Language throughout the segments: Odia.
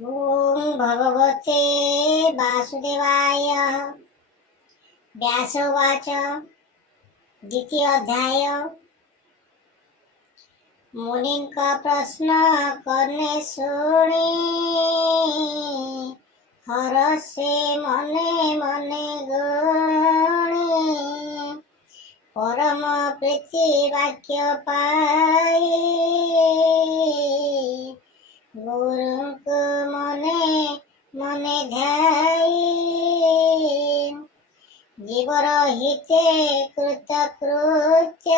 ओम भगवते वासुदेवाय। व्यासोवाच। द्वितीय अध्याय। मुनिंका प्रश्न करने शुणी, हरसे मने मने गुणी। परम प्रीति वाक्य पाई, गुरुଙ୍କୁ मने मने ध्याई। जीवर हिते कृतकृत्य,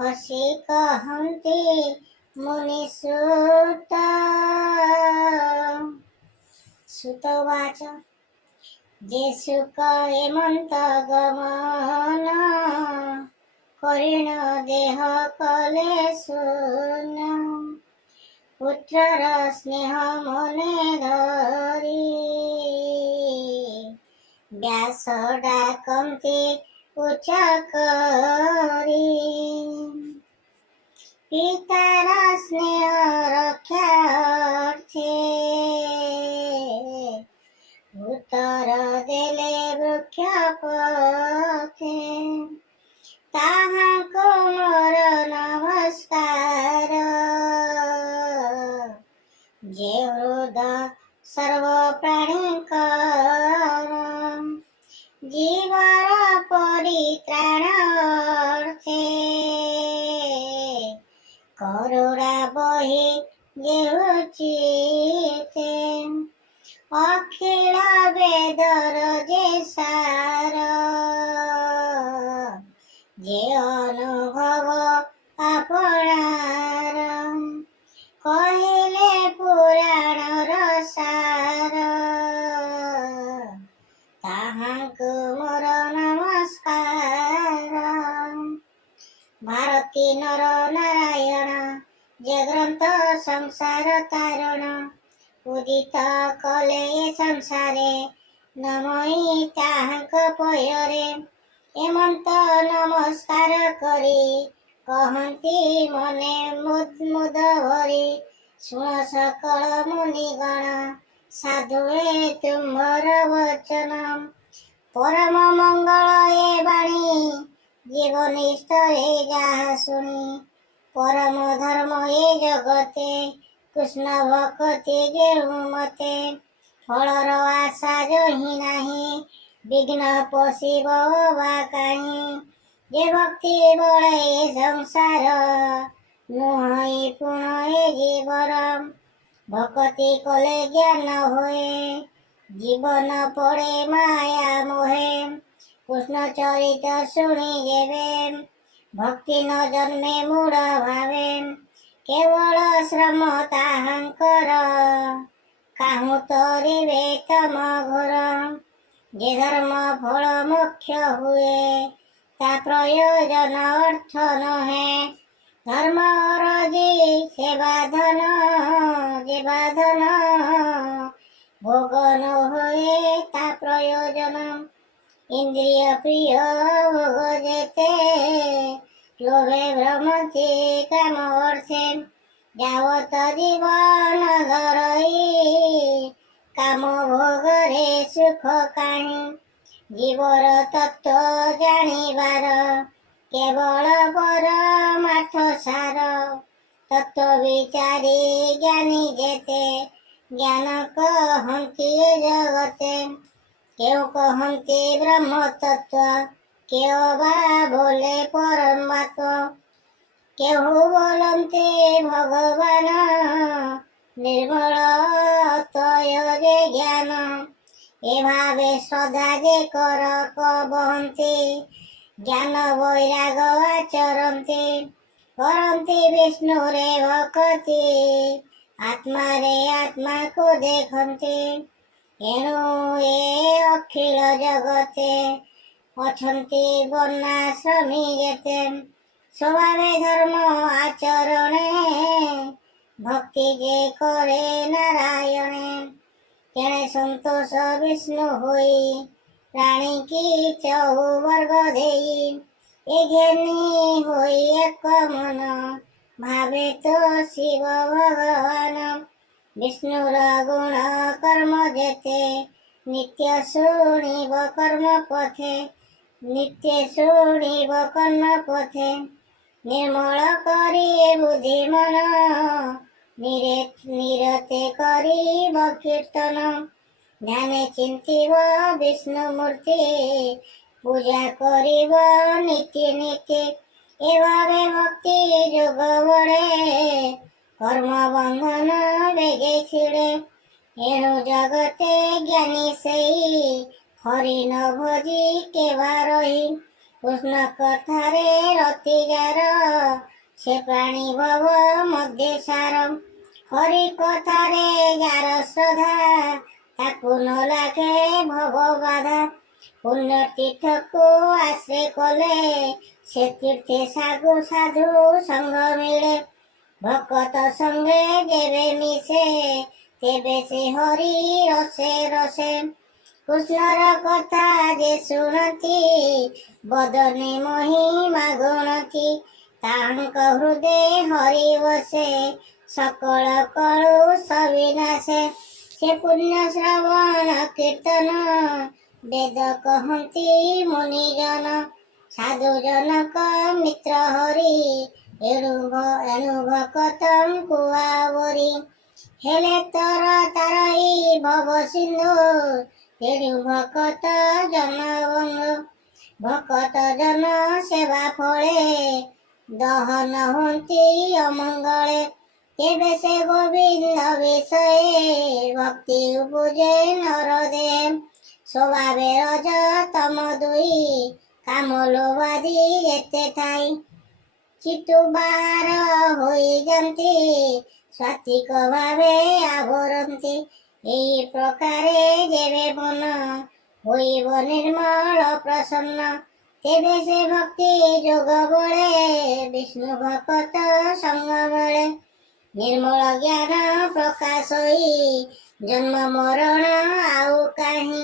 हसी कहन्ति मुनिसुत। सुतवाच। जे सुख हेमंत गमन, करिण देह कले शून्य। पुत्रर स्नेह मने धरी, व्यास डाकन्ति उच्च करी। पितार स्नेह रक्षार्थे, उत्तर देले वृक्ष पथे। ताहाको मोर नमस्कार, जे हृद सर्व प्राणीकर। जीवर परित्राणार्थे, करुणा बहि जेउचिते। अखिल वेदर जे सार, जे अनुभव आपणार। कहिले पुराणर सार, ताहाଙ୍କୁ मोर नमस्कार। भारती नर नारायण, जे ग्रंथ संसार तारण। उदित कले संसारे, नमई ताहाଙ୍କ पୟରେ। हेमंत नमस्कार करी, कहन्ति मने मुद भरी। शुण सकल मुनिगण, साधुए तुम्हर वचन। परम मंगल ए बाणी, जीवनिष्ठ हे जाहा शुणी। परम धर्म ए जगते, कृष्ण भक्ति जेहु मते। फलर आशा जहि नाही, विघ्न पशिब बा काहीं। जे भक्ति बळे ए संसार, नुहई पुण ए जीवर। भक्ति कले ज्ञान होए, जीवन पड़े माया मोहे। कृष्ण चरित शुणी जेबे, भक्ति न जन्मे मूढ़ भावे। केवल श्रम ताहांकर, काहू तरिबे तम घोर। जे धर्म फल मोक्ष हुए, ता प्रयोजन अर्थ नहे। धर्म अरजी सेवा धन, जे बाधन भोग न हुए ता प्रयोजन। इंद्रिय प्रिय भोग जेते, लोभे भ्रमति काम अर्थे। यावत जीवन धरई, काम भोगरे सुख काहीं। जीवर तत्व जानिबार, केवल परमार्थ सार। तत्व विचारी ज्ञानी जेते, ज्ञान कहन्ति जगते। केउ कहन्ति ब्रह्म तत्व, केउ बा बोले परमात्मा। केहू बोलन्ति भगवान, निर्मल तय जे ज्ञान। ए भावे श्रद्धा जे कर कहन्ति, ज्ञान वैराग आचरन्ति। करन्ति विष्णु रे भक्ति, आत्मा रे आत्मा को देखन्ति। एणु ए अखिल जगते, अछन्ति वर्णाश्रमी जेते। स्वभावे धर्म आचरणे, भक्ति जे करे नारायणे। तेणे संतोष विष्णु होई, प्राणी की चहु वर्ग देई। ए ज्ञानी होई एक मन, ଭାବେ ତ ଶିବ ଭଗବାନ। ବିଷ୍ଣୁର ଗୁଣ କର୍ମ ଯେତେ ନିତ୍ୟ ଶୁଣିବ କର୍ମ ପଥେ, ନିତ୍ୟ ଶୁଣିବ କର୍ମ ପଥେ। ନିର୍ମଳ କରି ବୁଦ୍ଧି ମନ, ନିରତେ କରିବ କୀର୍ତ୍ତନ। ଧ୍ୟାନେ ଚିନ୍ତିବ ବିଷ୍ଣୁ ମୂର୍ତ୍ତି, ପୂଜା କରିବ ନୀତି ନୀତି। ଏଭାବେ ଭକ୍ତି ଯୋଗ ବଳେ, କର୍ମ ବନ୍ଧନ ବେଗେ ଛିଡ଼େ। ଏଣୁ ଜଗତେ ଜ୍ଞାନୀ ସେଇ, ହରି ନ ଭଜି କେବା ରହି। କୃଷ୍ଣ କଥାରେ ରତି ଯାର, ସେ ପ୍ରାଣୀ ଭବ ମଧ୍ୟ ସାର। ହରି କଥାରେ ଯାର ଶ୍ରଦ୍ଧା, ତାକୁ ନ ଲାଗେ ଭବ ବାଧା। ପୁଣ୍ୟ ତୀର୍ଥକୁ ଆଶ୍ରୟ କଲେ, ସେ ତୀର୍ଥେ ସାଧୁ ସଙ୍ଗ ମିଳେ। ଭକତ ସଙ୍ଗେ ଯେବେ ମିଶେ, ତେବେ ସେ ହରି ରସେ ରସେ। କୃଷ୍ଣର କଥା ଯେ ଶୁଣନ୍ତି, ବଦନେ ମହିମା ଗୁଣନ୍ତି। ତାଙ୍କ ହୃଦେ ହରି ବସେ, ସକଳ କଳୁ ସବିନାଶେ। ସେ ପୁଣ୍ୟ ଶ୍ରବଣ କୀର୍ତ୍ତନ, ବେଦ କହନ୍ତି ମୁନିଜନ। ସାଧୁ ଜନକ ମିତ୍ର ହରି, ଏଣୁ ଭକତଙ୍କୁ ଆବରି। ହେଲେ ତର ତାରଇ ଭବ ସିନ୍ଧୁ, ତେଣୁ ଭକତ ଜନ ବନ୍ଧୁ। ଭକତ ଜନ ସେବା ଫଳେ, ଦହନ ହୁଅନ୍ତି ଅମଙ୍ଗଳେ। ତେବେ ସେ ଗୋବିନ୍ଦ ବିଷୟ, ଭକ୍ତି ଉପୁଜେ ନର ଦେହେ। ସ୍ୱଭାବେ ରଜ ତମ ଦୁଇ, କାମ ଲୋଭାଦି ଯେତେ ଥାଇ। ଚିତୁ ବାହାର ହୋଇଯାନ୍ତି, ସାତ୍ୱିକ ଭାବେ ଆବରନ୍ତି। ଏହି ପ୍ରକାରେ ଯେବେ ମନ, ହୋଇବ ନିର୍ମଳ ପ୍ରସନ୍ନ। ତେବେ ସେ ଭକ୍ତି ଯୋଗ ବଳେ, ବିଷ୍ଣୁ ଭକତ ସଙ୍ଗ ମିଳେ। ନିର୍ମଳ ଜ୍ଞାନ ପ୍ରକାଶ ହୋଇ, ଜନ୍ମ ମରଣ ଆଉ କାହିଁ।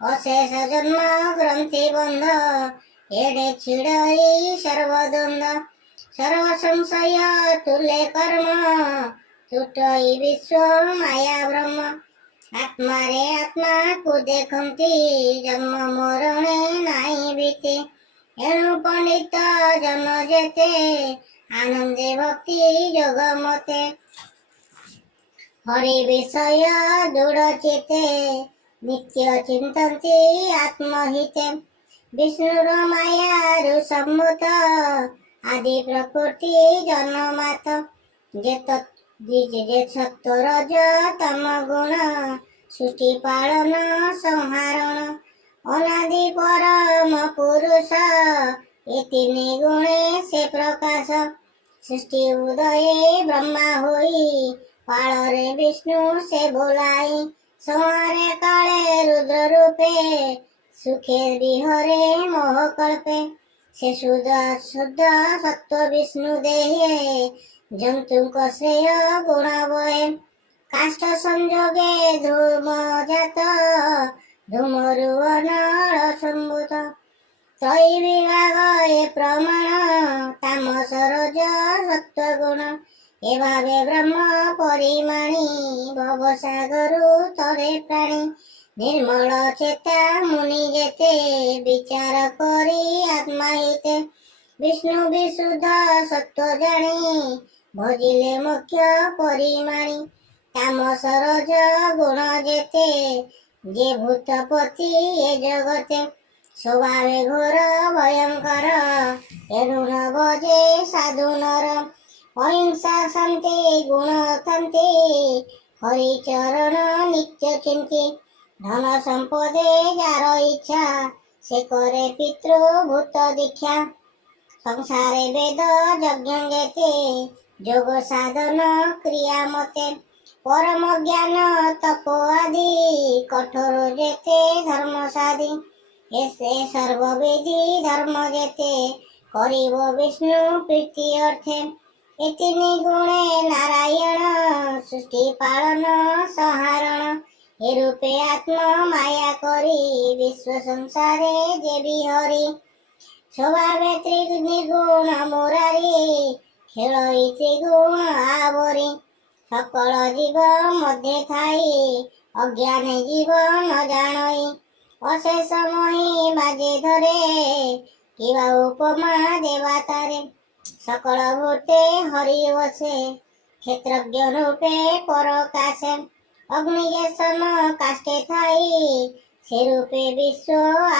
ଅଶେଷ ଜନ୍ମ ଗ୍ରନ୍ଥି ବନ୍ଧ, ଏଡ଼େ ଛିଡ଼ଇ ସର୍ବଦ୍ୱନ୍ଦ। ସର୍ବ ସଂଶୟ ତୁଲେ କର୍ମ, ତୁଟଇ ବିଶ୍ୱ ମାୟା ବ୍ରହ୍ମ। ଆତ୍ମାରେ ଆତ୍ମାକୁ ଦେଖନ୍ତି, ଜନ୍ମ ମରଣେ ନାହିଁ ଭୀତି। ଏଣୁ ପଣ୍ଡିତ ଜନ ଯେତେ, ଆନନ୍ଦେ ଭକ୍ତି ଯୋଗ ମତେ। ହରି ବିଷୟ ଦୃଢ଼ ଚିତେ, ନିତ୍ୟ ଚିନ୍ତନ୍ତି ଆତ୍ମହିତେ। ବିଷ୍ଣୁର ମାୟାରୁ ସମ୍ଭୂତ, ଆଦି ପ୍ରକୃତି ଜନ୍ମାତ। ଯେ ସତ୍ତ୍ୱ ରଜ ତମ ଗୁଣ, ସୃଷ୍ଟି ପାଳନ ସଂହାରଣ। ଅନାଦି ପରମ ପୁରୁଷ, ଏ ତିନି ଗୁଣେ ସେ ପ୍ରକାଶ। ସୃଷ୍ଟି ଉଦୟେ ବ୍ରହ୍ମା ହୋଇ, ପାଳରେ ବିଷ୍ଣୁ ସେ ବୋଲାଇ। ସଂହାରେ କାଳେ ରୁଦ୍ର ରୂପେ, ସୁଖେ ବିହରେ ମୋହ କଳ୍ପେ। ସେ ଶୁଦ୍ଧ ସତ୍ତ୍ୱ ବିଷ୍ଣୁ ଦେହେ, ଜନ୍ତୁଙ୍କ ଶ୍ରେୟ ଗୁଣ ବହେ। କାଷ୍ଠ ସଂଯୋଗେ ଧୂମ ଜାତ, ଧୂମରୁ ଅନଳ ସମ୍ଭୂତ। ତ୍ରୟୀ ବିଭାଗ ଏ ପ୍ରମାଣ, ତାମସ ରଜ ସତ୍ତ୍ୱ ଗୁଣ। ଏଭାବେ ବ୍ରହ୍ମ ପରିମାଣି, ଭବସାଗରୁ ତରେ ପ୍ରାଣୀ। ନିର୍ମଳ ଚେତା ମୁନି ଯେତେ, ବିଚାର କରି ଆତ୍ମା ହିତେ। ବିଷ୍ଣୁ ବିଶୁଦ୍ଧ ସତ୍ତ୍ୱ ଜାଣି, ଭଜିଲେ ମୋକ୍ଷ ପରିମାଣି। ତାମସ ରଜ ଗୁଣ ଯେତେ, ଯେ ଭୂତପତି ଏ ଜଗତେ। ସ୍ୱଭାବେ ଘୋର ଭୟଙ୍କର, ଏଣୁ ନ ଭଜେ ସାଧୁ ନର। ଅହିଂସା ଶାନ୍ତି ଗୁଣ ଥାନ୍ତି, ହରିଚରଣ ନିତ୍ୟ ଚିନ୍ତି। ଧନ ସମ୍ପଦେ ଯାର ଇଚ୍ଛା, ସେ କରେ ପିତୃଭୂତ ଦୀକ୍ଷା। ସଂସାରେ ବେଦ ଯଜ୍ଞ ଯେତେ, ଯୋଗ ସାଧନ କ୍ରିୟା ମତେ। ପରମ ଜ୍ଞାନ ତପ ଆଦି, କଠୋର ଯେତେ ଧର୍ମ ସାଧି। ଏ ସର୍ବବିଧି ଧର୍ମ ଯେତେ, କରିବ ବିଷ୍ଣୁ ପ୍ରୀତି ଅର୍ଥେ। ଏ ତିନି ଗୁଣେ ନାରାୟଣ, ସୃଷ୍ଟି ପାଳନ ସଂହାରଣ। ଏ ରୂପେ ଆତ୍ମ ମାୟା କରି, ବିଶ୍ୱ ସଂସାରେ ଯେ ବିହରି। ସ୍ୱଭାବେ ତ୍ରିନିଗୁଣ ମୁରାରି, ଖେଳଇ ତ୍ରିଗୁଣ ଆବରି সকল জীব মধ্যে থাই অজ্ঞানে জীব ন জানই অশেষ মহিমা যে ধরে কিবা উপমা দেবা তারে সকল ভূতে হরি বসে ক্ষেত্রজ্ঞ রূপে পরকাশে অগ্নিগেশন কাষ্টে থাই সে রূপে বিশ্ব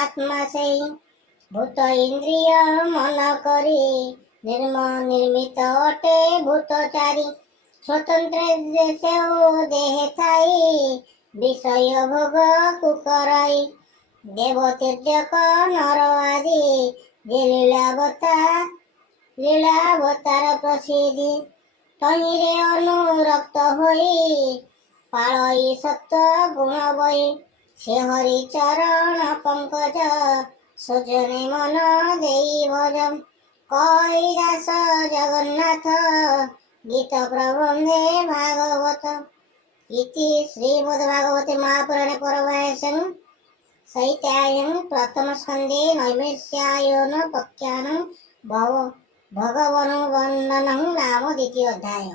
আত্মা সেই ভূত ইন্দ্রিয় মন করি নির্মিত অটে ভূতচারী স্বতন্ত্র সেও দেহে থাই বিষয় ভোগ কুকরাই দেবতীর্যক নর আদি যে লীলাবতার প্রসিদ্ধি তহিরে অনুরক্ত হই পালই সত্য গুণ বই সে হরি চরণ পঙ্কজ সুজনে মন দেই ভজ কই দাস জগন্নাথ গীত প্রবন্ধে ভাগবত ইতি শ্রীমদ্ভাগবতে মহাপুরাণে পরমহংসং সহিতায়ং প্রথম স্কন্ধে নৈমিষায়ন পক্ষায়ং ভগবন বন্দনং নাম দ্বিতীয় অধ্যায়।